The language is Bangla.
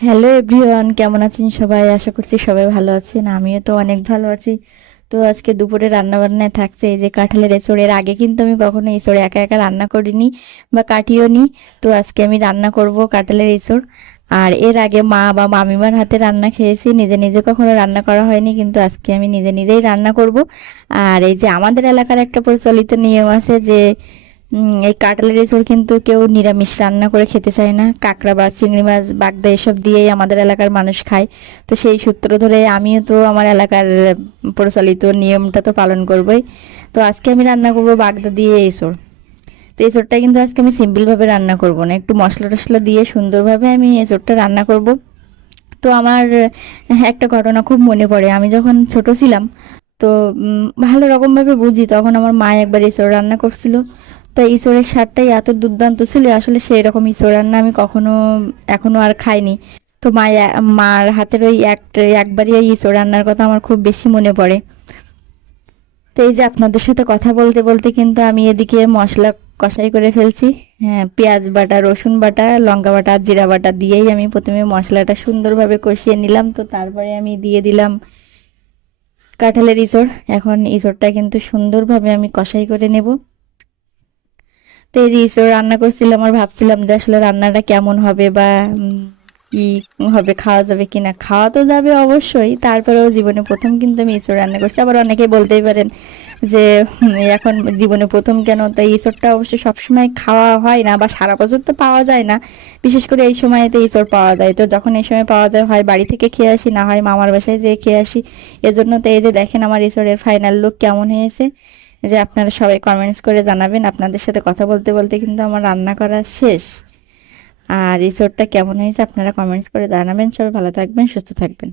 হ্যালো এভরিওয়ান, কেমন আছেন সবাই? আশা করছি সবাই ভালো আছেন। আমিও তো অনেক ভালো আছি। তো আজকে দুপুরে রান্না বান্নায় থাকছে এই যে কাঁঠালের এঁচড়। এর আগে কিন্তু আমি কখনো এঁচড় একা একা রান্না করিনি বা কাটিও নি। তো আজকে আমি রান্না করব কাঁঠালের এঁচড়। আর এর আগে মা বা মামিমার হাতে রান্না খেয়েছি, নিজে নিজে কখনো রান্না করা হয়নি, কিন্তু আজকে আমি নিজে নিজেই রান্না করব। আর এই যে আমাদের এলাকার একটা প্রচলিত নিয়ম আছে যে এই কাঁঠালের এঁচড় কিন্তু কেউ নিরামিষ রান্না করে খেতে চায় না। কাঁকড়া বা চিংড়ি মাছ, বাগদা এসব দিয়েই আমাদের এলাকার মানুষ খায়। তো সেই সূত্র ধরে আমিও তো আমার এলাকার প্রচলিত নিয়মটা তো পালন করবই। তো আজকে আমি রান্না করব বাগদা দিয়ে এঁচড়। তো এঁচড়টা কিন্তু আজকে আমি সিম্পলভাবে রান্না করব না, একটু মশলা টশলা দিয়ে সুন্দরভাবে আমি এঁচড়টা রান্না করব। তো আমার একটা ঘটনা খুব মনে পড়ে। আমি যখন ছোট ছিলাম, তো ভালো রকমভাবে বুঝি, তখন আমার মা একবার এঁচড় রান্না করছিল। তো ইঁচড়ের স্বাদটাই এত দুর্দান্ত ছিল, আসলে সেই রকম ইঁচড় রান্না আমি কখনো এখনো আর খাইনি। তো মার হাতের ওই একবারই ওই ইঁচড় রান্নার কথা আমার খুব বেশি মনে পড়ে। তো এই যে আপনাদের সাথে কথা বলতে বলতে কিন্তু আমি এদিকে মশলা কষাই করে ফেলছি। হ্যাঁ, পেঁয়াজ বাটা, রসুন বাটা, লঙ্কা বাটা, জিরা বাটা দিয়েই আমি প্রথমে মশলাটা সুন্দরভাবে কষিয়ে নিলাম। তো তারপরে আমি দিয়ে দিলাম কাঁঠালের ইঁচড়। এখন ইঁচড়টা কিন্তু সুন্দরভাবে আমি কষাই করে নেব। তো এই যে ইঁচড় রান্না করছিলাম, আর ভাবছিলাম যে আসলে রান্নাটা কেমন হবে বা কি হবে, খাওয়া যাবে কিনা। খাওয়া তো যাবে অবশ্যই, তারপরেও জীবনে প্রথম কিন্তু আমি ইঁচড় রান্না করছি। আবার অনেকে বলতেই পারেন যে এখন জীবনে প্রথম কেন, তাই ইঁচড়টা অবশ্য সবসময় খাওয়া হয় না বা সারা বছর তো পাওয়া যায় না। বিশেষ করে এই সময়তে ইঁচড় পাওয়া যায়, তো যখন এই সময় পাওয়া যায় হয় বাড়ি থেকে খেয়ে আসি, না হয় মামার বাসায় যেয়ে খেয়ে আসি। এজন্য তো এই যে দেখেন আমার ইঁচড়ের ফাইনাল লুক কেমন হয়েছে, যে আপনারা সবাই কমেন্টস করে জানাবেন। আপনাদের সাথে কথা বলতে বলতে কিন্তু আমার রান্না করা শেষ। আর রিসোর্টটা কেমন হয়েছে আপনারা কমেন্টস করে জানাবেন। সবাই ভালো থাকবেন, সুস্থ থাকবেন।